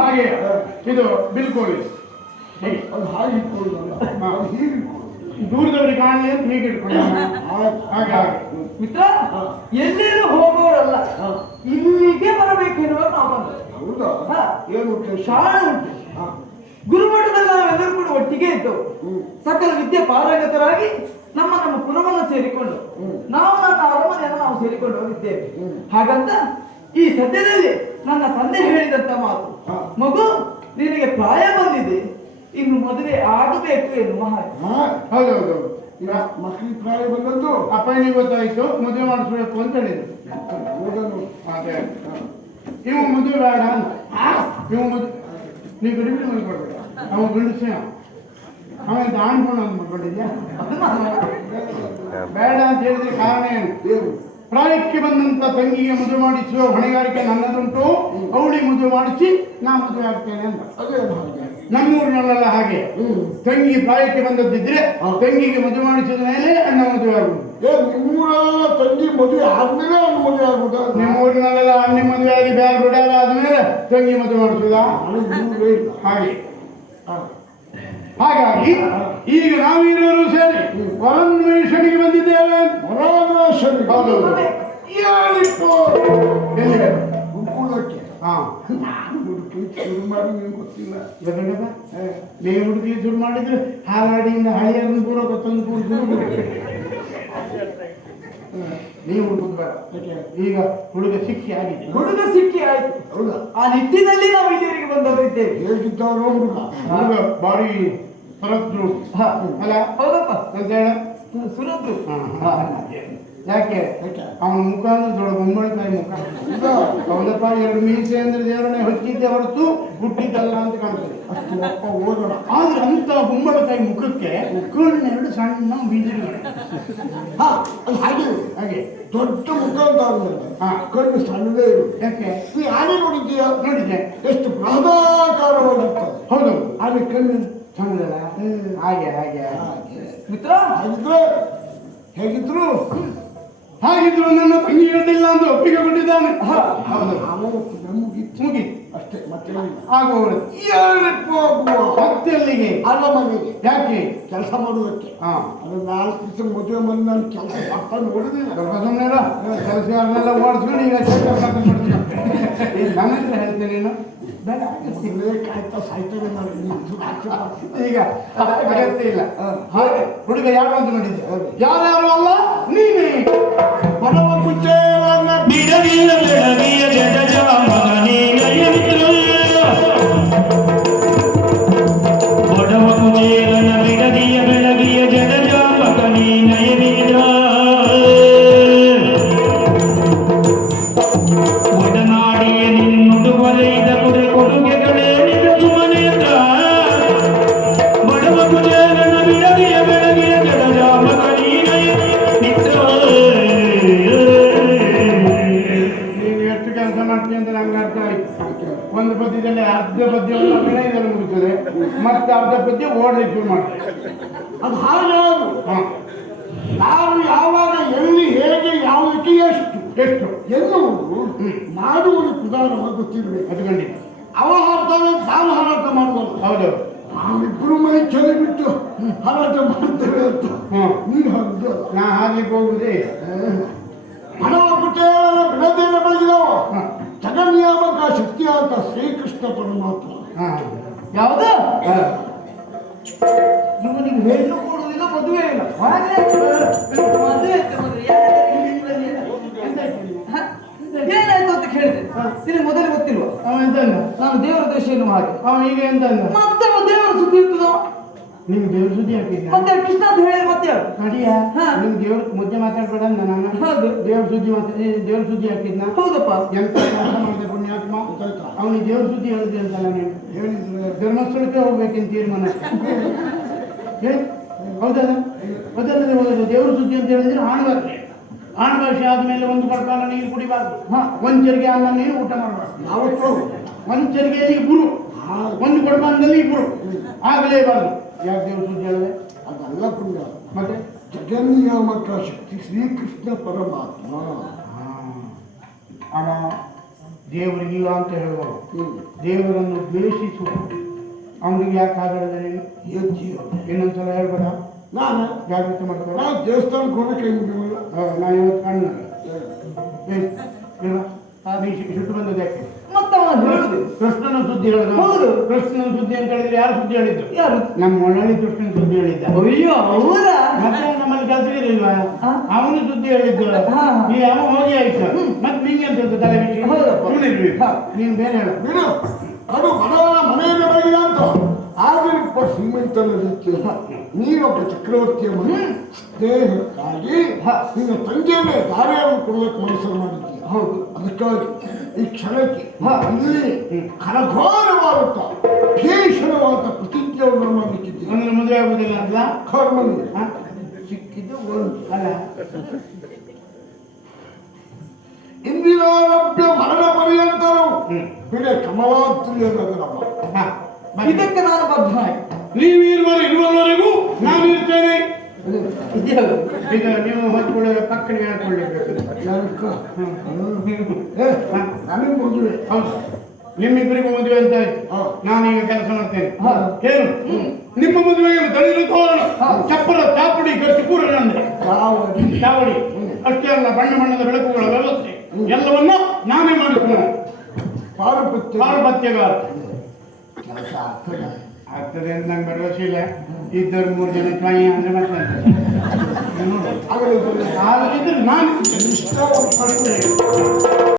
ಹಾಗೆ ಇದು ಬಿಲ್ಕೋಳಿ ಅದು ಹಾಗೆ ಇಟ್ಕೊಳ್ಳೋದಲ್ಲ, ಹೀಗೆ ದೂರದವರಿಗೆ ಕಾಣಲಿ ಅಂತ ಹೀಗೆ ಇಟ್ಕೊಂಡು ಹಾಗೆ ಹಾಗೆ. ಮಿತ್ರ, ಎಲ್ಲೇನು ಹೋಗೋರಲ್ಲ, ಇಲ್ಲಿಗೆ ಬರಬೇಕೆನ್ನುವ ನಾವು ಬಂದದ್ದು. ಹೌದಾ? ಏನು ಶಾಲೆ ಉಂಟು. ಗುರುಮಠದಲ್ಲಿ ನಾವೆಲ್ಲರೂ ಕೂಡ ಒಟ್ಟಿಗೆ ಇದ್ದವು. ಸಕಲ ವಿದ್ಯೆ ಪಾರಂಗತರಾಗಿ ನಮ್ಮ ನಮ್ಮ ಕುಲವನ್ನು ಸೇರಿಕೊಂಡು ನಾವು ನನ್ನ ಅರಮನೆಯನ್ನು ನಾವು ಸೇರಿಕೊಂಡು ಹೋಗಿದ್ದೇವೆ. ಹಾಗಂತ ಈ ಸದ್ಯದಲ್ಲಿ ನನ್ನ ತಂದೆ ಹೇಳಿದಂತ ಮಾತು, ಮಗು ನಿನಗೆ ಪ್ರಾಯ ಬಂದಿದೆ, ಇನ್ನು ಮದುವೆ ಆಗಬೇಕು ಎನ್ನುವ ಹಾಗೆ. ಹೌದೌದು, ಮಕ್ಕಳಿಗೆ ಪ್ರಾಯ ಬಂದದ್ದು ಅಪ್ಪನಿಗೆ ಗೊತ್ತಾಯ್ತು, ಮದುವೆ ಮಾಡಿಸ್ಬೇಕು ಅಂತ ಹೇಳಿದ್ರು. ಅದೇ ಇವು ಮದುವೆ ಬೇಡ ಅಂತ, ಇವು ಮದುವೆ ನೀವು ಗಡಿಬಿಡಿ ಮದುವೆ ಕೊಡ್ಬೇಡ, ಅವ ಗಂಡಸ ಅವನ ಆಣ್ಕೊಂಡು ಅಂತ ಮಾಡ್ಕೊಂಡಿದ್ಯಾ ಬೇಡ ಅಂತ ಹೇಳಿದ್ರೆ ಕಾರಣ ಏನು? ಪ್ರಾಯಕ್ಕೆ ಬಂದಂತ ತಂಗಿಗೆ ಮದುವೆ ಮಾಡಿಸುವ ಹೊಣೆಗಾರಿಕೆ ನನ್ನದುಂಟು, ಅವಳಿಗೆ ಮದುವೆ ಮಾಡಿಸಿ ನಾ ಮದುವೆ ಆಗ್ತೇನೆ ಅಂತ. ನಮ್ಮೂರಿನಲ್ಲೆಲ್ಲ ಹಾಗೆ, ತಂಗಿ ಪ್ರಾಯಕ್ಕೆ ಬಂದದ್ದಿದ್ರೆ ತಂಗಿಗೆ ಮದುವೆ ಮಾಡಿಸಿದ ಮೇಲೆ ಅಣ್ಣ ಮದುವೆ ಆಗುವುದು. ನಿಮ್ಮೂರಲ್ಲೆಲ್ಲ ತಂಗಿ ಮದುವೆ ಆದ್ಮೇಲೆ ಅಣ್ಣ ಮದುವೆ ಆಗುದ? ನಿಮ್ಮೂರಿನಲ್ಲೆಲ್ಲ ಅಣ್ಣ ಮದುವೆ ಆಗಿ ಬ್ಯಾಗ್ ರುಡ್ಯಾಗ ಆದ್ಮೇಲೆ ತಂಗಿ ಮದುವೆ ಮಾಡಿಸುದ? ಹಾಗೆ. ಹಾಗಾಗಿ ಈಗ ನಾವಿರೋರು ಸೇರಿ ವರನ್ವೇಷಣೆಗೆ ಬಂದಿದ್ದೇವೆ. ವರನ್ವೇಷಣೆ? ಹೌದು. ಹುಡುಕುಳಕ್ಕೆ ಹುಡುಕಿ ಶುರು ಮಾಡಿ ನಿಮ್ಗೆ ಗೊತ್ತಿಲ್ಲ. ನೀವು ಹುಡುಕಿ ಶುರು ಮಾಡಿದ್ರೆ ಹಾಲಾಡಿಯಿಂದ ಹಳಿಯರನ್ನು ಪೂರ ಗೊತ್ತೊಂದು ಪೂರ ಶುರು ನೀವು ಹುಡುಕುದು ಬೇಡ. ಈಗ ಹುಡುಗ ಶಿಕ್ಷೆ ಆಗಿದೆ. ಹುಡುಗ ಶಿಕ್ಷೆ ಆಯ್ತು. ಹೌದಾ? ಆ ನಿಟ್ಟಿನಲ್ಲಿ ನಾವು ಇಲ್ಲಿವರೆಗೆ ಬಂದವರಿದ್ದೇವೆ. ಹೇಗಿದ್ದವರು ಹುಡುಗ? ಹುಡುಗ ಬಾರಿ ಹೊರದ್ರು ಅಲ್ಲ? ಹೌದಪ್ಪ ಅಂತ ಹೇಳ ಸುರದ್ರು. ಯಾಕೆ ಅವನ ಮುಖ ಅಂದ್ರೆ ದೊಡ್ಡ ಗುಮ್ಮಡಿಕಾಯಿ ಮುಖ. ಹೌದಪ್ಪ, ಎರಡು ಮೀಸೆ ಅಂದ್ರೆ ದೇವರನ್ನೇ ಹೊಚ್ಚಿದ್ದೆ ಹೊರತು ಹುಟ್ಟಿದ್ದಲ್ಲ ಅಂತ ಕಾಣ್ತದೆ. ಅಷ್ಟು ಓದೋಣ. ಆದ್ರೆ ಅಂತ ಗುಮ್ಮಡಿಕಾಯಿ ಮುಖಕ್ಕೆ ಕಣ್ಣೆರಡು ಸಣ್ಣ ಬೀಜಗಳು. ಹಾಗೆ ಹಾಗೆ ದೊಡ್ಡ ಮುಖ ಅಂತ ಆದ್ಮೇಲೆ ಕಣ್ಣು ಸಣ್ಣದೇ ಇರುವುದು. ಯಾಕೆ? ಯಾರೇ ನೋಡಿದ್ದೀಯ? ನೋಡಿದ್ದೆ. ಎಷ್ಟು ಬೃಹದಾಕಾರವಾಗಿರ್ತದೆ. ಹೌದು, ಹಾಗೆ ಕಣ್ಣು ಸಣ್ಣದಲ್ಲ. ಹಾಗೆ ಹಾಗೆ ಮಿತ್ರ, ಹಾಗಿದ್ರೆ ಹೇಗಿದ್ರು ಹಾಗಿದ್ರು ನನ್ನ ತಂಗಿ ಗಂಡಿಲ್ಲ ಅಂತ ಒಪ್ಪಿಗೆ ಕೊಟ್ಟಿದ್ದಾನೆ. ಮುಗಿ ಅಷ್ಟೇ, ಮತ್ತೆ ಆಗುವ ಮತ್ತೆ ಅಲ್ಲಿಗೆ ಅರಮನೆಗೆ. ಯಾಕೆ? ಕೆಲಸ ಮಾಡುವುದಕ್ಕೆ. ಅದು 4 ದಿವಸ ಮದುವೆ ಬಂದು ನಾನು ಕೆಲಸ ಮಾಡ್ತಾ ನೋಡಿದಿಲ್ಲ. ಸುಮ್ಮನೆ ಕೆಲಸಗಾರನೆಲ್ಲ ಓಡಿಸ್ಕೊಂಡು ಈಗ ನನ್ನ ಹತ್ರ ಹೇಳ್ತೇನೆ ನೀನು ಕಾಯ್ತಾ ಸಾಯ್ತೇನೆ ನಾನು. ಈಗ ಅಗತ್ಯ ಇಲ್ಲ. ಹಾಗೆ ಹುಡುಗ ಯಾರು ಅಂತ ನೋಡಿದ್ದೆ? ಯಾರ್ಯಾರು ಅಲ್ಲ, ನೀನೇ. ಬಡವ ಕುಚ್ಚೇಲನ್ನ ಬಿಡದಿಲ್ಲ ಬೆಳಗಿಯ ಜಡಜ ಮಗನೇ ನಯಮಿತ್ರ. ಬಡವ ಕುಚೇಲನ ಬಿಡದಿಯ ಬೆಳಗಿಯ ಜಡಜ ಮಗನೇ ನಯಮಿತ್ರ. ಒಡನಾಡಿಯ ನಿನ್ನುಡು ಬರೆಯಿದ ಕುರೆ ಕೊಡುಗೆಗಳೇ ನಿನ್ನ ಮನೆಯತ್ರ. ಬಡವ ಕುಚೇಲನ ಬಿಡದಿಯ ಬೆಳಗಿಯ ಜಡಜ ಮಗನೇ ನಯಮಿತ್ರ. ನೀವು ಎಷ್ಟು ಕೆಲಸ ಮಾಡ್ತೀವಿ ಅಂತ ನಂಗೆ ಅರ್ಥ ಆಯ್ತು. ಒಂದು ಪದ್ಯದಲ್ಲಿ ಅರ್ಧ ಪದ್ಯವನ್ನು ಅಭಿನಯದಲ್ಲಿ ಮುಗಿತದೆ, ಮತ್ತೆ ಅರ್ಧ ಪದ್ಯ ಓಡ್ಲಿಕ್ಕೆ ಶುರು ಮಾಡ್ತೇವೆ. ಅದು ಹಾಗೆ ಯಾರು ಯಾವಾಗ ಎಲ್ಲಿ ಹೇಗೆ ಯಾವುದಕ್ಕೆ ಎಷ್ಟು ಎಷ್ಟು ಎನ್ನುವುದು ಮಾಡುವುದು ಪ್ರಧಾನವಾಗಿ ಗೊತ್ತಿರಬೇಕು. ಅದು ಖಂಡಿತ. ಅವ ಹಾಡ್ತಾನೆ, ತಾನು ಹಾರಾಟ ಮಾಡುವುದು. ಹೌದು, ನಾವಿಬ್ರು ಮೈ ಚಳಿ ಬಿಟ್ಟು ಹಾರಾಟ ಮಾಡ್ತೇವೆ ಅಂತ ನೀನು ಹಾಗೆ. ನಾ ಹಾರ್ಲಿಕ್ಕೆ ಹೋಗುದೇ. ಹಣವ ಕುಟೇಲನ ಬಿಡದೇನ ಬೆಳಗಿದವ ಜಗನ್ಯಾಮಕ ಶಕ್ತಿಯಾದ ಶ್ರೀಕೃಷ್ಣ ಪರಮಾತ್ಮ. ಯಾವ್ದು ಇವನಿಗೆ ಹೆಣ್ಣು ಕೊಡುವುದಿಲ್ಲ, ಮದುವೆ ಇಲ್ಲ. ಏನಾಯ್ತು ಅಂತ ಕೇಳಿದೆ. ನಿನಗೆ ಮೊದಲು ಗೊತ್ತಿಲ್ವಾ? ನಾನು ದೇವರ ದೋಷ ಎನ್ನುವ ಹಾಗೆ. ಈಗ ಎಂತ ಮತ್ತೆ ದೇವರ ಸುದ್ದಿ ಇರ್ತದೋ? ನಿಮ್ಗೆ ದೇವ್ರ ಸುದ್ದಿ ಹಾಕಿದ್ದ ಮತ್ತೆ ಕೃಷ್ಣ ಅಂತ ಹೇಳಿ ಮತ್ತೆ ನಡಿಯಾ? ನಿಮ್ಗೆ ದೇವ್ರ ಮುದ್ದೆ ಮಾತಾಡ್ಬೇಡ ಅಂದ ನಾನು. ಹೌದು, ದೇವ್ರ ಸುದ್ದಿ ದೇವ್ರ ಸುದ್ದಿ ಹಾಕಿದ್ನ. ಹೌದಪ್ಪ. ಎಂತ ಕೆಲಸ ಮಾಡಿದೆ ಪುಣ್ಯಾತ್ಮ. ಅವನಿಗೆ ದೇವ್ರ ಸುದ್ದಿ ಹೇಳಿದೆ ಅಂತಲ್ಲ ನೀನು. ಹೇಳಿದ್ರೆ ಧರ್ಮಸ್ಥಳಕ್ಕೆ ಹೋಗ್ಬೇಕಂತ ತೀರ್ಮಾನ. ಹೌದಲ್ಲ? ಅದಲ್ಲದೆ ಹೋಗೋದು ದೇವ್ರ ಸುದ್ದಿ ಅಂತ ಹೇಳಿದ್ರೆ ಆಣಭಾಷೆ. ಆಣಭಾಷೆ ಆದ್ಮೇಲೆ ಒಂದು ಕೊಡ್ಪಾಲ ನೀರು ಕುಡಿಬಾರ್ದು, ಒಂಚರಿಗೆ ಅನ್ನ ನೀರು ಊಟ ಮಾಡಬಾರ್ದು. ಯಾವತ್ತೂ ಒಂಚರಿಗೆಯಲ್ಲಿ ಇಬ್ಬರು, ಒಂದು ಕೊಡ್ಪಾನದಲ್ಲಿ ಇಬ್ಬರು ಆಗಲೇಬಾರ್ದು. ಯಾಕೆ ದೇವ್ರ ಸುದ್ದಿ ಹೇಳಿದೆ? ಅದಲ್ಲ ಪುಣ್ಯ. ಮತ್ತೆ ಜಗನ್ಯಾಮಕ ಶಕ್ತಿ ಶ್ರೀಕೃಷ್ಣ ಪರಮಾತ್ಮ. ಅವ ದೇವರಿಗಿಲ್ಲ ಅಂತ ಹೇಳುವ ದೇವರನ್ನು ದ್ವೇಷಿಸುವ ಅವನಿಗೆ ಯಾಕೆ ಆಗಲ್ಲ ನೀನು ಇನ್ನೊಂದ್ಸಲ ಹೇಳ್ಬೇಡ ನಾನು ಜಾಗೃತಿ ಮಾಡ್ತಾರೆ ನಾವು ದೇವಸ್ಥಾನಕ್ಕೆ ಹೋಗಕ್ಕೆ ಹೆಂಗಿಲ್ಲ ನಾ ಇವತ್ತು ಕಾಣಲ್ಲ ನೀ ಸಿಟ್ಟು ಬಂದದ್ದು ಯಾಕೆ ಮತ್ತೆ ಅವನು ಹೇಳುದು ಕೃಷ್ಣನ ಸುದ್ದಿ ಹೇಳಿದ ಹೌದು. ಕೃಷ್ಣನ ಸುದ್ದಿ ಅಂತ ಹೇಳಿದ್ರೆ ಯಾರು ಸುದ್ದಿ ಹೇಳಿದ್ದು ಯಾರು ನಮ್ಮ ಒಳ್ಳೆ ಕೃಷ್ಣನ ಸುದ್ದಿ ಹೇಳಿದ್ದ ಅಯ್ಯೋ ಅವರ ಮತ್ತೆ ನಮ್ಮಲ್ಲಿ ಕೆಲಸವಿರಲಿಲ್ವಾ ಹಾ? ಅವನು ಸುದ್ದಿ ಹೇಳಿದ್ದು ಹಾ. ಈ ಅವನು ಹೋಗಿ ಆಯ್ತು ಮತ್ತೆ ನಿಂಗೆ ಅಂತ ತಲೆ ಬಿಸಿ ಹೌದಪ್ಪ. ಸುಮ್ಮನೆ ಇರ್ಬೇಕು. ಹಾ. ನೀನು ಬೇರೆ ಹೇಳು ಬಿಡು ಅದು ಬಡವನ ಮನೆಯಲ್ಲಿ ಬರಲಿಲ್ಲ ಅಂತ ಆಗಿರುವ ಶ್ರೀಮಂತನ ರೀತಿ ನೀನೊಬ್ಬ ಚಕ್ರವರ್ತಿಯ ಮನೆ ಸ್ನೇಹಕ್ಕಾಗಿ ನಿನ್ನ ತಂದೆಯನ್ನೇ ದಾರಿಯನ್ನು ಕೊಡಲಿಕ್ಕೆ ಮನಸ್ಸನ್ನು ಮಾಡಿದ್ದೀಯ ಹೌದು ಅದಕ್ಕಾಗಿ ಈ ಕ್ಷಣಕ್ಕೆ ಇಲ್ಲಿ ಕನಘೋರವಾಗುತ್ತ ಭೀಷಣವಾದ ಪ್ರತಿಜ್ಞೆಯನ್ನು ಮಾಡಲಿಕ್ಕಿದ್ದೀಯ ಅಂದ್ರೆ ಮದುವೆ ಆಗುದಿಲ್ಲ ಅಂತ ಕರ್ಮನಿಗೆ ಹಾ? ಸಿಕ್ಕಿದ್ದು ಒಂದು ಅಲ್ಲ ಇಂದಿರಾರಭ್ಯ ಮರಣ ಪರ್ಯಂತರು ಬಿಡೆ ಕಮಲಾದ್ರಿಯದಮ್ಮ ಹಾ. ಇದಕ್ಕೆ ನಾನು ಬದ್ಧ ನೀವು ಇರುವವರೆಗೂ ನಾನು ಇರ್ತೇನೆ ಇದ್ಯಾವುದು ಈಗ ನೀವು ಹೊತ್ಕೊಳ್ಳೋ ಪಕ್ಕನಿಗೆ ಹೇಳ್ಕೊಳ್ಳಿರ್ಬೇಕು ನನಗೆ ಮದುವೆ ಹೌದು ನಿಮ್ಮಿಬ್ಬರಿಗೂ ಮದುವೆ ಅಂತ ಆಯ್ತು ಹಾ. ನಾನೀಗ ಕೆಲಸ ಮಾಡ್ತೇನೆ ಹಾ. ಏನು ನಿಮ್ಮ ಮದುವೆಗೆ ತಳಿರು ತೋರಣ ಚಪ್ಪರ ಚಾಪುಡಿ ಗಟ್ಟಿ ಕೂರಣ ಅಂದ್ರೆ ಚಾವಡಿ ಅಷ್ಟೇ ಅಲ್ಲ ಬಣ್ಣ ಬಣ್ಣದ ಬೆಳಕುಗಳ ವ್ಯವಸ್ಥೆ ಎಲ್ಲವನ್ನ ನಾನೇ ಮಾಡಿಕೊಳ್ಳೋಣ ಪಾರುಪತ್ಯಗಾರ ಆಗ್ತದೆ ಅಂತ ನಂಗೆ ಭರವಸೆ ಇಲ್ಲ ಇದ್ದರು 3 ಜನ ಚಾಯಿ ಅಂದ್ರೆ ಮತ್ತೆ ಆಗಲಿದ್ರೆ ನಾನು ಇಷ್ಟ